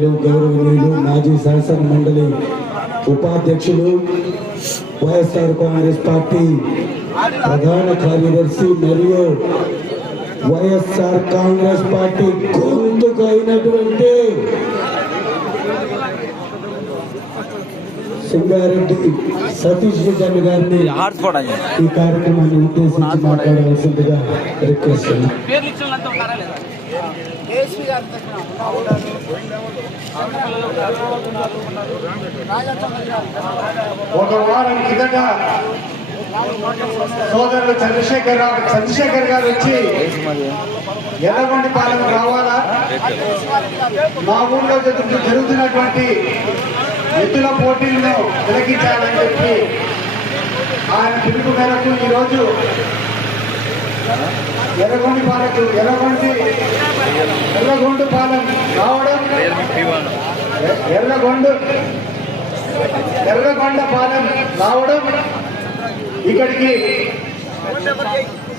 పెద్దలు గౌరవనీయులు మాజీ శాసన మండలి ఉపాధ్యక్షులు వైఎస్ఆర్ కాంగ్రెస్ పార్టీ ప్రధాన కార్యదర్శి మరియు వైఎస్ఆర్ కాంగ్రెస్ పార్టీ గొంతుకు అయినటువంటి సింగారెడ్డి సతీష్ రెడ్డి గారిని ఈ కార్యక్రమాన్ని ఉద్దేశించి మాట్లాడవలసిందిగా రిక్వెస్ట్ ఒక వారం కిందట సోదరుడు చంద్రశేఖర్ రావు చంద్రశేఖర్ గారు వచ్చి ఎర్రగొండి పాలన రావాలా? మా ఊళ్ళో జరుగు- జరుగుతున్నటువంటి ఎద్దుల పోటీలను తిలకించాలని చెప్పి ఆయన పిలుపు మేరకు ఈరోజు ఎర్రగొండి పాలకు ఎర్రగొండి ఎర్రగొండ పాలం రావడం. ఎర్రగొండు ఎర్రగొండ పాలెం రావడం. ఇక్కడికి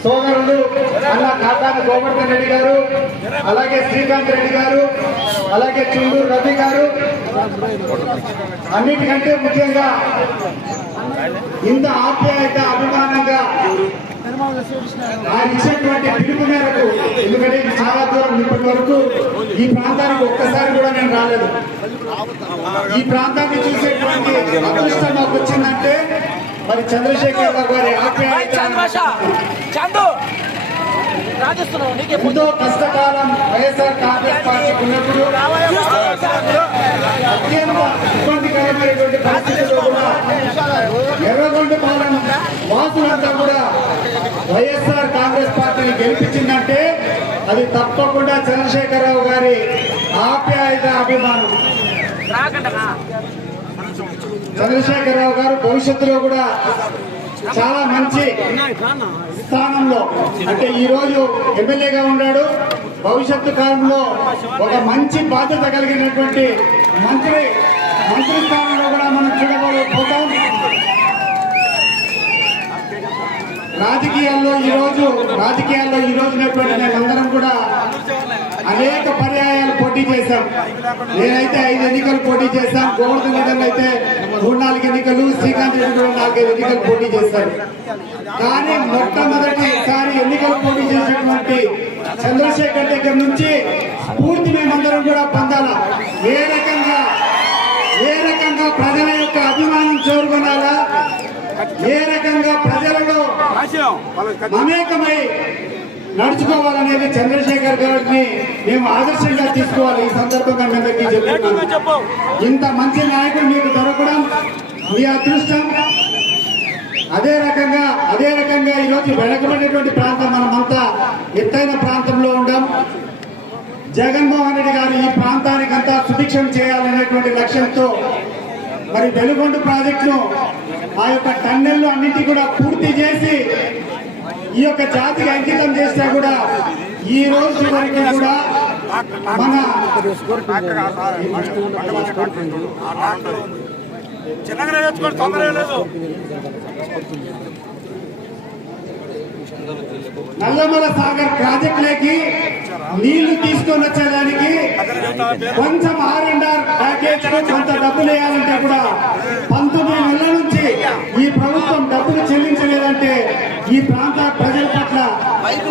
సోదరుడు అన్న కాకాన గోవర్ధన్ రెడ్డి గారు అలాగే శ్రీకాంత్ రెడ్డి గారు అలాగే చుండూరు రవి గారు అన్నిటికంటే ముఖ్యంగా ఇంత ఆప్యాయత అభిమానంగా ఆయన ఇచ్చినటువంటి పిలుపు మేరకు ఎందుకంటే ఇది చాలా దూరం ఇప్పటి వరకు ఈ ప్రాంతానికి ఒక్కసారి కూడా నేను రాలేదు. ఈ ప్రాంతాన్ని చూసేటువంటి అదృష్టం నాకు వచ్చిందంటే మరి చంద్రశేఖర్ రావు గారి ఆప్యాయత ఎంతో కష్టకాలం వైఎస్ఆర్ కాంగ్రెస్ పార్టీకి ఉన్నప్పుడు అత్యంత ఇబ్బందికరమైనటువంటి పరిస్థితుల్లో కూడా ఎర్రగొండ పాలన వాసులంతా కూడా వైఎస్ఆర్ కాంగ్రెస్ పార్టీని గెలిపించిందంటే అది తప్పకుండా చంద్రశేఖరరావు గారి ఆప్యాయత అభిమానం. చంద్రశేఖరరావు గారు భవిష్యత్తులో కూడా చాలా మంచి స్థానంలో. అంటే ఈ రోజు ఎమ్మెల్యేగా ఉన్నాడు. భవిష్యత్తు కాలంలో ఒక మంచి బాధ్యత కలిగినటువంటి మంత్రి మంత్రి స్థానంలో కూడా మనం చూడబోతాం రాజకీయాల్లో ఈ రోజు రాజకీయాల్లో ఈ రోజు ఉన్నటువంటి మేమందరం కూడా అనేక పర్యాయాలు పోటీ చేశాం. నేనైతే ఐదు ఎన్నికలు పోటీ చేశాం. గోవర్ధన్ రెడ్డి అయితే మూడు నాలుగు ఎన్నికలు శ్రీకాంత్ రెడ్డి కూడా నాలుగైదు ఎన్నికలు పోటీ చేశారు. కానీ మొట్టమొదటిసారి ఎన్నికలు పోటీ చేసినటువంటి చంద్రశేఖర్ దగ్గర నుంచి స్ఫూర్తి మేమందరం కూడా పొందాల. ఏ రకంగా ఏ రకంగా ప్రజల యొక్క అభిమానం చేరుకున్నారా ఏ రకంగా ప్రజలలో మమేకమై నడుచుకోవాలనేది చంద్రశేఖర్ గారిని మేము ఆదర్శంగా తీసుకోవాలి. ఈ సందర్భంగా మీ అందరికీ ఇంత మంచి నాయకుడు మీకు దొరకడం మీ అదృష్టం. అదే రకంగా అదే రకంగా ఈరోజు వెనకబడినటువంటి ప్రాంతం మనమంతా ఎత్తైన ప్రాంతంలో ఉండం. జగన్మోహన్ రెడ్డి గారు ఈ ప్రాంతానికంతా సుభిక్షం చేయాలనేటువంటి లక్ష్యంతో మరి వెలుగొండ ప్రాజెక్టును ఆ యొక్క టన్నెల్లు అన్నింటి కూడా పూర్తి చేసి ఈ యొక్క జాతికి అంకితం చేస్తే కూడా ఈ రోజు వరకు కూడా మన చిన్నగా నేర్చుకోండి తొందర లేదు నల్లమల సాగర్ ప్రాజెక్టులకి నీళ్ళు తీసుకొని వచ్చేదానికి కొంచెం ఆర్ అండ్ ఆర్ ప్యాకేజ్ కొంత డబ్బులు వేయాలంటే కూడా పంతొమ్మిది ఈ ప్రభుత్వం డబ్బులు చెల్లించలేదంటే ఈ ప్రాంత ప్రజల పట్ల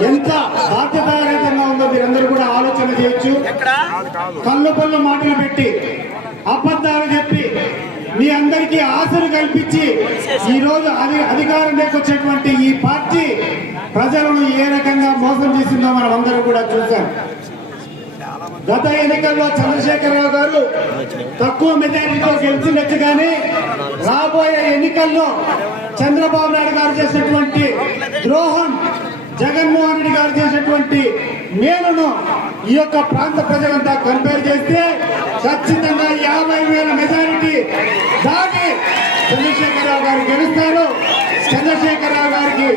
ఎంత బాధ్యతారహితంగా ఉందో మీరందరూ కూడా ఆలోచన చేయొచ్చు. కళ్ళు పళ్ళు మాటలు పెట్టి అబద్ధాలు చెప్పి మీ అందరికీ ఆశలు కల్పించి ఈ రోజు అధి అధికారంలోకి వచ్చేటువంటి ఈ పార్టీ ప్రజలను ఏ రకంగా మోసం చేసిందో మనం అందరం కూడా చూసాం గత ఎన్నికల్లో చంద్రశేఖరరావు గారు తక్కువ మెజారిటీతో గెలిచినట్టు కానీ రాబోయే ఎన్నికల్లో చంద్రబాబు నాయుడు గారు చేసినటువంటి ద్రోహం జగన్మోహన్ రెడ్డి గారు చేసినటువంటి మేలును ఈ యొక్క ప్రాంత ప్రజలంతా కంపేర్ చేస్తే ఖచ్చితంగా యాభై వేల మెజారిటీ దాటి చంద్రశేఖరరావు గారు గెలుస్తారు. చంద్రశేఖరరావు గారికి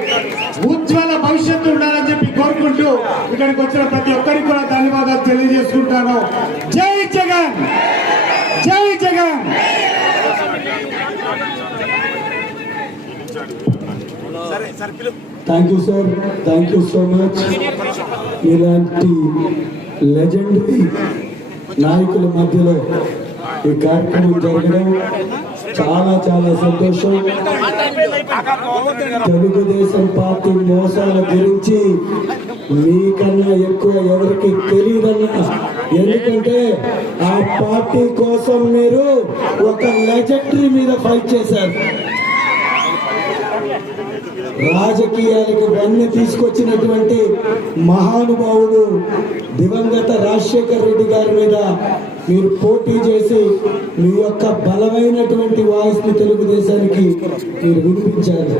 ఉజ్వల భవిష్యత్తు ఉండాలని చెప్పి కోరుకుంటూ ఇక్కడికి వచ్చిన ప్రతి ఒక్కరికి కూడా ధన్యవాదాలు తెలియజేసుకుంటాను. జై జగన్! జై Jagan! Thank you sir thank you so much ఇలాంటి లెజెండరీ నాయకుల మధ్యలో ఈ కార్యక్రమం జరగడం చాలా చాలా సంతోషం. తెలుగుదేశం పార్టీ మోసాల గురించి మీకన్నా ఎక్కువ ఎవరికి తెలియదన్నా ఎందుకంటే ఆ పార్టీ కోసం మీరు ఒక లెజెండరీ మీద ఫైట్ చేశారు. రాజకీయాలకు వన్నె తీసుకొచ్చినటువంటి మహానుభావుడు దివంగత రాజశేఖర్ రెడ్డి గారి మీద మీరు పోటీ చేసి మీ యొక్క బలమైనటువంటి వాయిస్ని తెలుగుదేశానికి మీరు వినిపించారు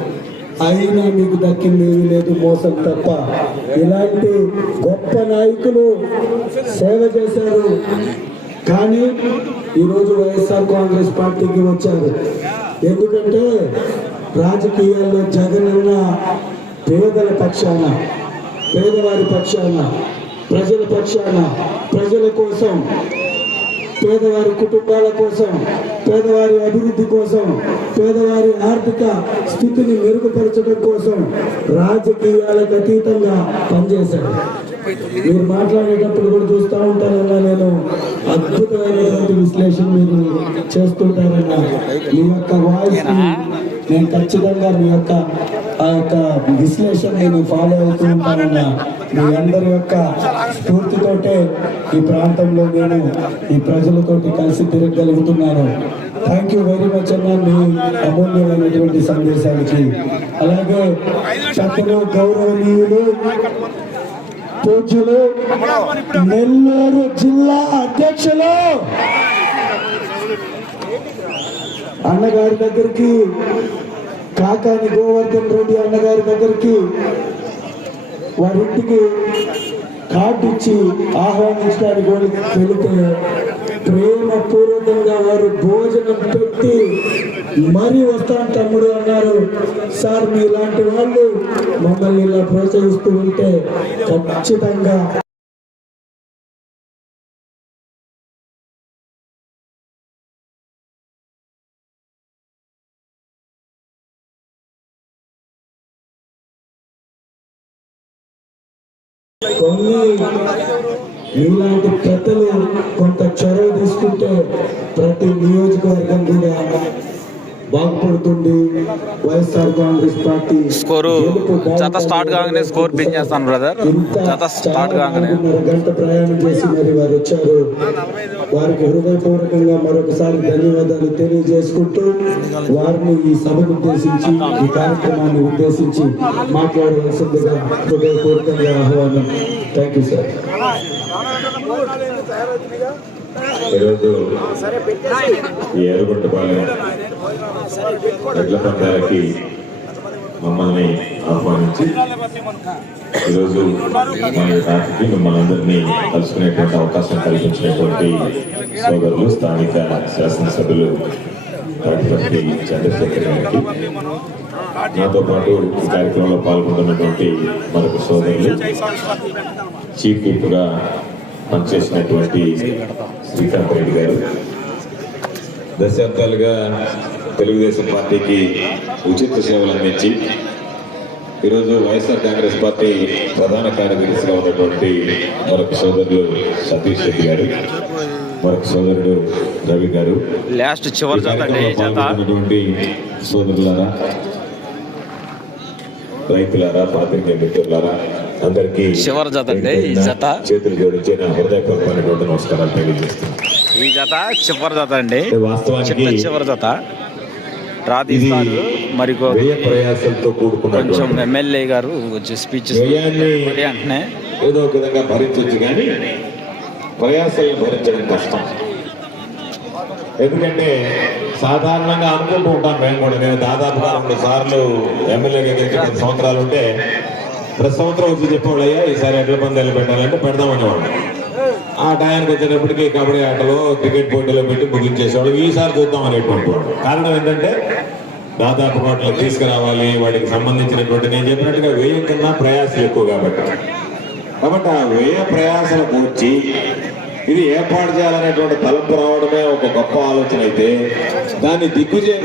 అయినా మీకు దక్కింది ఏమీ లేదు మోసం తప్ప. ఇలాంటి గొప్ప నాయకులు సేవ చేశారు. కానీ ఈరోజు వైఎస్ఆర్ కాంగ్రెస్ పార్టీకి వచ్చారు. ఎందుకంటే రాజకీయాల్లో జగనన్న పేదల పక్షాన పేదవారి పక్షాన ప్రజల పక్షాన ప్రజల కోసం పేదవారి కుటుంబాల కోసం పేదవారి అభివృద్ధి కోసం పేదవారి ఆర్థిక స్థితిని మెరుగుపరచడం కోసం రాజకీయాలకు అతీతంగా పనిచేశాడు. మీరు మాట్లాడేటప్పుడు కూడా చూస్తూ ఉంటారన్నా నేను. అద్భుతమైనటువంటి విశ్లేషణ మీరు చేస్తుంటారన్నా. మీ యొక్క వాయిస్ నేను ఖచ్చితంగా మీ యొక్క ఆ యొక్క విశ్లేషణ నేను ఫాలో అవుతూ ఉంటానన్న మీ అందరి యొక్క స్ఫూర్తితోటే ఈ ప్రాంతంలో నేను ఈ ప్రజలతోటి కలిసి తిరగలుగుతున్నాను థ్యాంక్ యూ వెరీ మచ్ అన్న మీ అమూల్యమైనటువంటి సందేశానికి. అలాగే పెద్దలు గౌరవనీయులు పూజ్యులు నెల్లూరు జిల్లా అధ్యక్షులు. అన్నగారి దగ్గరికి కాకాని గోవర్ధన్ రెడ్డి అన్నగారి దగ్గరికి వారింటికి కార్డు ఇచ్చి ఆహ్వానించడానికి కూడా వెళితే ప్రేమ పూర్వకంగా వారు భోజనం పెట్టి మరీ వస్తాను తమ్ముడు అన్నారు. సార్ మీలాంటి వాళ్ళు మమ్మల్ని ఇలా ప్రోత్సహిస్తూ ఉంటే ఖచ్చితంగా ఇలాంటి కథలు కొంత చొరవ తీసుకుంటే ప్రతి నియోజకవర్గం కూడా బాగుపడుతుంది వైఎస్ఆర్ కాంగ్రెస్ పార్టీ స్కోరు జత స్టార్ట్ కాగానే స్కోర్ పిన్ చేస్తాను బ్రదర్ జత స్టార్ట్ కాగానే. గంట ప్రయాణం చేసి మరి వారు వచ్చారు. వారికి హృదయపూర్వకంగా మరొకసారి ధన్యవాదాలు తెలియజేసుకుంటూ వారిని ఈ సభను ఉద్దేశించి ఈ కార్యక్రమాన్ని ఉద్దేశించి మాట్లాడవలసిందిగా హృదయపూర్వకంగా ఆహ్వానం. థ్యాంక్ యూ సార్ ఈరోజు ఎడ్ల పందాలకి మమ్మల్ని ఆహ్వానించి ఈరోజు మన రాత్రికి మిమ్మల్ని అందరినీ కలుసుకునేటువంటి అవకాశం కల్పించినటువంటి సోదరులు స్థానిక శాసనసభ్యులు తాటిపట్టి చంద్రశేఖర్ గారికి. నాతో పాటు ఈ కార్యక్రమంలో పాల్గొంటున్నటువంటి మరొక సోదరులు చీఫ్ విప్గా పనిచేసినటువంటి శ్రీకాంత్ రెడ్డి గారు. దశాబ్దాలుగా తెలుగుదేశం పార్టీకి ఉచిత సేవలు అందించి ఈరోజు వైఎస్ఆర్ కాంగ్రెస్ పార్టీ ప్రధాన కార్యదర్శిగా ఉన్నటువంటి మరొక సోదరులు సతీష్ రెడ్డి గారు మరొక సోదరుడు రవి గారు. లాస్ట్ చివరి సోదరులారా రైతులారా పాత్రికేయ మిత్రులారా అందరికీ చివరి జత అండి ఈ జత. చేతులు జోడించి నా హృదయపూర్వకమైనటువంటి నమస్కారాలు తెలియజేస్తున్నాను. ఈ జత చివరి జత అండి. చివరి జత. డ్రా తీస్తారు. మరి ప్రయాసంతో కొంచెం ఎమ్మెల్యే గారు వచ్చి స్పీచ్ వెంటనే ఏదో ఒక విధంగా భరించవచ్చు కానీ ప్రయాసాలను భరించడం కష్టం. ఎందుకంటే సాధారణంగా అనుకుంటూ ఉంటాం మేము కూడా. నేను దాదాపుగా రెండు సార్లు ఎమ్మెల్యేగా గెలిచి పది సంవత్సరాలు ఉంటే ప్రతి సంవత్సరం వచ్చి చెప్పేవాళ్ళు అయ్యా ఈసారి ఎడ్ల పందాలు పెట్టాలంటే పెడదామనేవాళ్ళు. ఆ టయానికి వచ్చేటప్పటికి కబడ్డీ ఆటలో క్రికెట్ పోటీలో పెట్టి ముగించేసేవాళ్ళు ఈసారి చూద్దాం అనేటువంటి వాడు. కారణం ఏంటంటే దాదాపు వాటిలో తీసుకురావాలి వాటికి సంబంధించినటువంటి నేను చెప్పినట్టుగా వ్యయం కన్నా ప్రయాసాలు ఎక్కువ కాబట్టి. కాబట్టి ఆ వ్యయ ప్రయాసలకు వచ్చి ఇది ఏర్పాటు చేయాలనేటువంటి తలంపు రావడమే ఒక గొప్ప ఆలోచన అయితే దాన్ని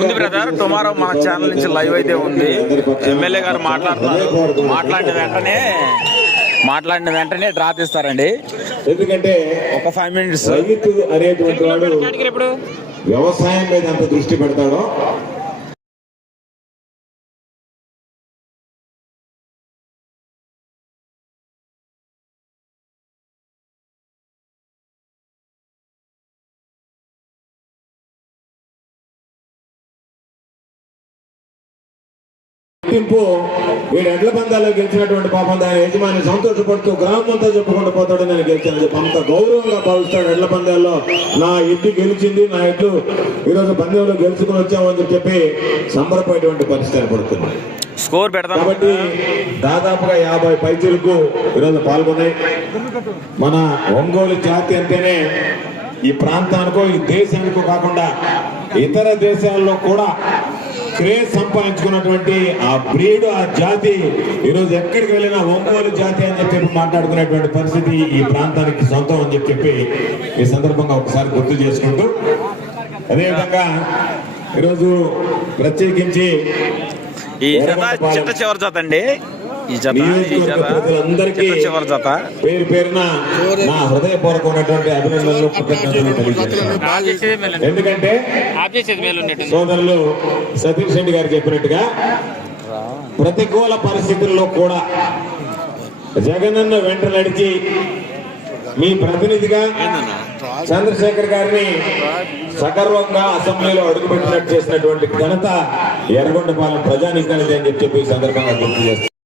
ఉంది బ్రదర్ టుమారో మన ఛానల్ నుంచి లైవ్ అయితే ఉంది. ఎమ్మెల్యే గారు మాట్లాడుతున్నారు. మాట్లాడిన వెంటనే మాట్లాడిన వెంటనే డ్రా తీస్తారండి ఎందుకంటే ఒక ఫైవ్ మినిట్స్ రైతు అనేటువంటి వాడు ఇప్పుడు? వ్యవసాయం మీద ఎంత దృష్టి పెడతాడో? గుర్తింపు వీడు ఎడ్ల పందాల్లో గెలిచినటువంటి పాపం దాని యజమాని సంతోషపడుతూ గ్రామం అంతా చెప్పుకుంటూ పోతాడు నేను గెలిచాను. చెప్పి అంత గౌరవంగా భావిస్తాడు ఎడ్ల పందాల్లో. నా ఎద్దు గెలిచింది నా ఎద్దు ఈరోజు పందెంలో గెలుచుకుని వచ్చామని చెప్పి సంబరపడేటువంటి పరిస్థితి ఏర్పడుతుంది. స్కోర్ పెడదాం కాబట్టి దాదాపుగా యాభై పైచీలకు ఈరోజు పాల్గొన్నాయి. మన ఒంగోలు జాతి అంటేనే ఈ ప్రాంతానికో ఈ దేశానికో కాకుండా ఇతర దేశాల్లో కూడా క్రేజ్ సంపాదించుకున్నటువంటి ఆ బ్రీడ్ ఆ జాతి ఈరోజు ఎక్కడికి వెళ్ళినా ఒంగోలు జాతి అని చెప్పి మాట్లాడుకునేటువంటి పరిస్థితి ఈ ప్రాంతానికి సొంతం అని చెప్పి ఈ సందర్భంగా ఒకసారి గుర్తు చేసుకుంటూ అదేవిధంగా ఈరోజు ప్రత్యేకించి ఈ చిట్ట చివరి అండి. ఈ జత ఈ జత. ప్రజలందరికీ చిట్ట చివరి జత. పేరు పేరున నా హృదయపూర్వకమైనటువంటి అభినందనలు కృతజ్ఞతలు తెలియజేస్తున్నాను. ఎందుకంటే సోదరులు సతీష్ రెడ్డి గారు చెప్పినట్టుగా ప్రతికూల పరిస్థితుల్లో కూడా జగనన్న వెంట నడిచి మీ ప్రతినిధిగా చంద్రశేఖర్ గారిని సగర్వంగా అసెంబ్లీలో అడుగుపెట్టినట్టు చేసినటువంటి ఘనత ఎర్రగొండపాలెం ప్రజానీకానికి అని చెప్పి ఈ సందర్భంగా గుర్తు చేస్తున్నారు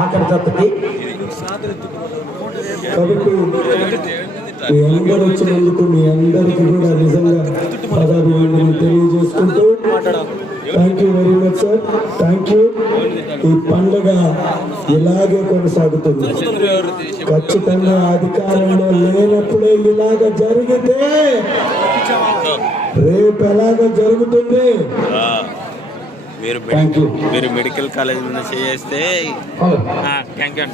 ఆఖరి జతకి కాబట్టి మీ అందరు వచ్చినందుకు మీ అందరికీ కూడా నిజంగా పదాభివందనం తెలియజేసుకుంటూ thank you very much sir thank you ఈ పండుగ ఇలాగే కొనసాగుతుంది. ఖచ్చితంగా అధికారంలో లేనప్పుడే ఇలాగ జరిగితే రేపు ఎలాగ జరుగుతుంది? మీరు. మీరు మెడికల్ కాలేజ్ మీద చేస్తే థ్యాంక్ యూ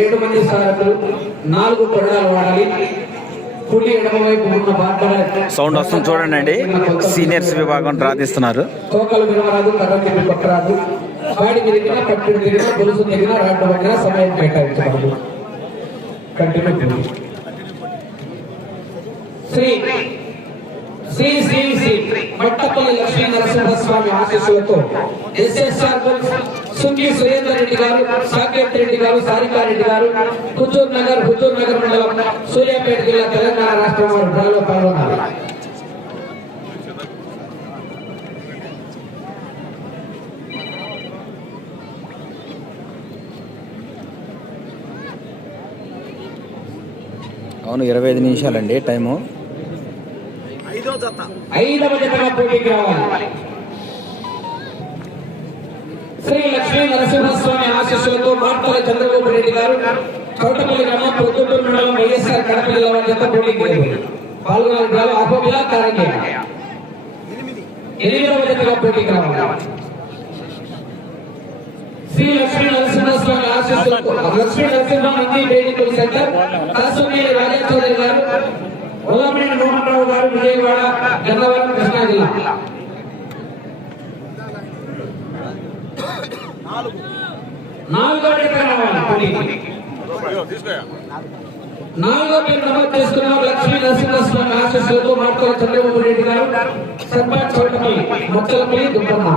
ఏడు మంది సార్లు నాలుగు కొరడాలు వాడాలి. కుడి ఎడమవైపు ఉన్న బాటల సౌండ్ వస్తుంది చూడండి అండి సీనియర్స్ విభాగం డ్రా తీస్తున్నారు తోకలు వినరాదు కర్ర తిప్పి కొట్టరాదు. వాడి తిరిగినా పట్టుడు తిరిగినా గొలుసు తిరిగినా రాడ్డు పడినా సమయం కేటాయించబడదు. కంటిన్యూ శ్రీ శ్రీ శ్రీ శ్రీ మట్టపల్లి లక్ష్మీ నరసింహస్వామి ఆశీస్సులతో ఎస్ఎస్ఆర్ సుంకి సురేందర్ రెడ్డి గారు సాకేత్ రెడ్డి గారు సారికారెడ్డి గారు హుజూర్ నగర్ హుజూర్ నగర్ మండలం సూర్యాపేట జిల్లా తెలంగాణ రాష్ట్రం వారు డ్రాలో పాల్గొన్నారు. అవును ఇరవై ఐదు నిమిషాలండి టైము. ఐదవ జతగా పోటీకి రావాలి. శ్రీ లక్ష్మీ నరసింహస్వామి ఆశీస్సులతో మార్తల చంద్రబాబు రెడ్డి గారు తోటపల్లి గ్రామం పొద్దుటూరు మండలం వైఎస్ఆర్ కడప జిల్లా వారి జత పోటీకి రావాలి. పాల్గొనాలి గ్రామం అపోబిలా కారంగే ఎనిమిదవ జతగా పోటీకి రావాలి శ్రీ లక్ష్మీ నరసింహస్వామి ఆశీస్సులతో లక్ష్మీ నరసింహ మంది వేదికల సెంటర్ కాసుమేరి రాజా చౌదరి గారు ఉల్లమనేని మోహన్ రావు గారు విజయవాడ గన్నవరం కృష్ణా జిల్లా. నాలుగో. రావాలి. నాలుగో. పేరు నమోదు చేసుకున్న. లక్ష్మీ నరసింహస్వామి ఆశీస్సులతో మార్తల చంద్రబాబు రెడ్డి గారు సర్పంచ్ చోటపల్లి మొక్కలపల్లి దుబ్బమ్మ.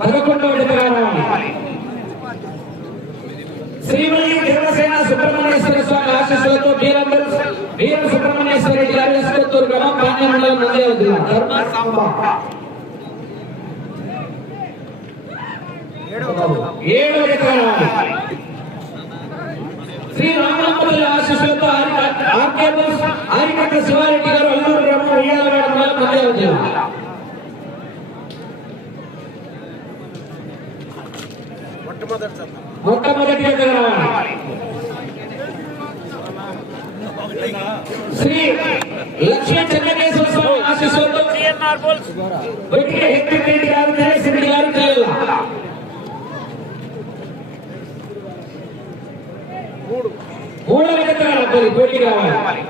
పదకొండవ రావాలి. శ్రీమతి దేవసేన సుబ్రహ్మణ్యేశ్వర స్వామి ఆశీస్సులతో బీరంబర్ వీర సుబ్రహ్మణ్యేశ్వర రెడ్డి గారు ఎస్కొత్తూరు గ్రామం పాండ్య మండలం నంద్యాల జిల్లా. ధర్మ సాంబ ఏడవ ఎకరాలు శ్రీ రామలంపల్లి ఆశీస్సులతో ఆర్కేబుల్స్ ఆరికట్ట శివారెడ్డి గారు అల్లూరు గ్రామం ఉయ్యాలవాడ మండలం నంద్యాల జిల్లా మొట్టమొదటి జత మొట్టమొదటి ఎకరాలు శ్రీ లక్ష్మీ చెన్నకేశ్వర స్వామి ఆశీస్సులతో వెంకట హెక్టర్ రెడ్డి గారు నరేష్ రెడ్డి గారు జిల్లా మూడవ రావాలి పోటీ రావాలి.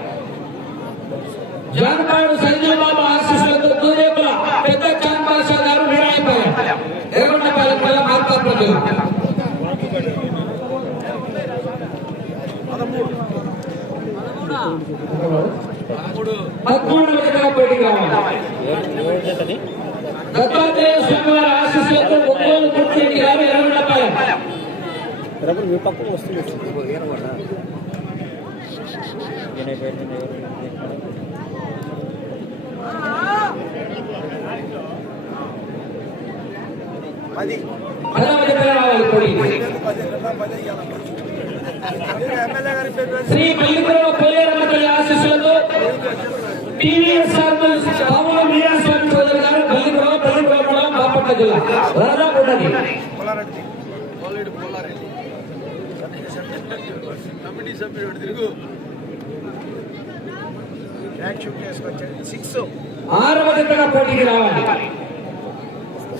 జానపాడు సంజయ్ బాబు ఆశీస్సులతో దూరేపుల పెద్ద చాన్ గారు వీరాయపాలెం ఎర్రగొండపాలెం జిల్లా మార్కాపురం పదమూడు విధంగా రావాలి. దత్తాత్రేయ స్వామి ఆశీస్సులతో ఒక్కోలు పూర్తి గారు ఎర్రగొండపాలెం. పది పదవ విధంగా రావాలి పోటీకి పది. పది పేరు శ్రీ పల్లిపురం పోలేరమ్మ తల్లి ఆశీస్సులతో టీవీఎస్ పావుల వీరాస్వామి చౌదరి గారు పల్లిపురం పల్లిపురం మండలం బాపట్ల జిల్లా. వరద ఉన్నది పుల్లారెడ్డి పోలేడు పుల్లారెడ్డి కమిటీ సభ్యుడు తిరుగు. ఆరవ జతగా పోటీకి రావాలి.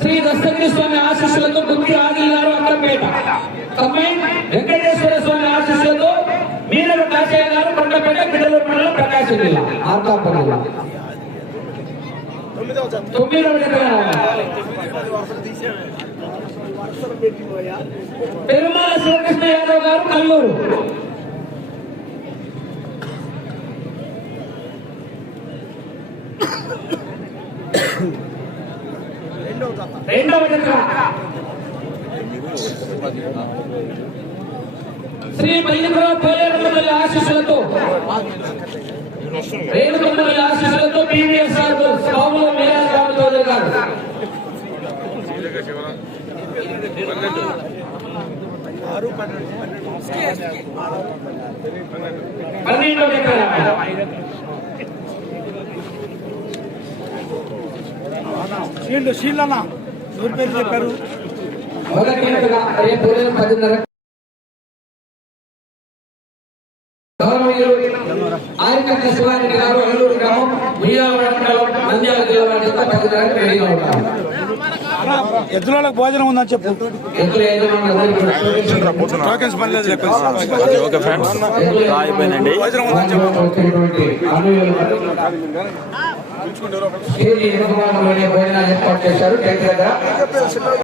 శ్రీ దస్తగిరి స్వామి ఆశీస్సులతో గుత్తి ఆదిల్ గారు అక్కంపేట కంబైన్ వెంకటేశ్వర స్వామి ఆశీస్సులతో మీనరు కాశయ్య గారు కొండపేట గిడలూరు మండలం ప్రకాశం జిల్లా మార్కాపురం జిల్లా. తొమ్మిదవ జతగా రావాలి. శివకృష్ణ యాదవ్ గారు కల్లూరు రెండవ జత శ్రీ మల్లికరావు పోలేరమ్మల్లి ఆశీస్సులతో రేణుకమ్మల్లి ఆశీస్సులతో పీవీఎస్ఆర్ స్వాముల మీరా చౌదరి గారు షీల్డ్ షీల్డ్ ఎవరి పేరు చెప్పారు? మొదటి జతగా రేపు ఉదయం పదిన్నర. గౌరవనీయులు ఆరికట్ల శివారెడ్డి గారు అల్లూరు గ్రామం ఉయ్యాల మండలం నంద్యాల జిల్లా జత పదిన్నరకు రెడీగా ఉంటారు ఎద్దులకు భోజనం ఉందని చెప్పు. ఎద్దుల యజమానులందరికీ టోకెన్స్ పని లేదు ఓకే ఓకే ఫ్రెండ్స్. డ్రా అయిపోయిందండి వచ్చినటువంటి ఆందోళన స్టేజీ నిర్మాణంలోనే భోజనాలు ఏర్పాటు చేశారు టెంట్ దగ్గర.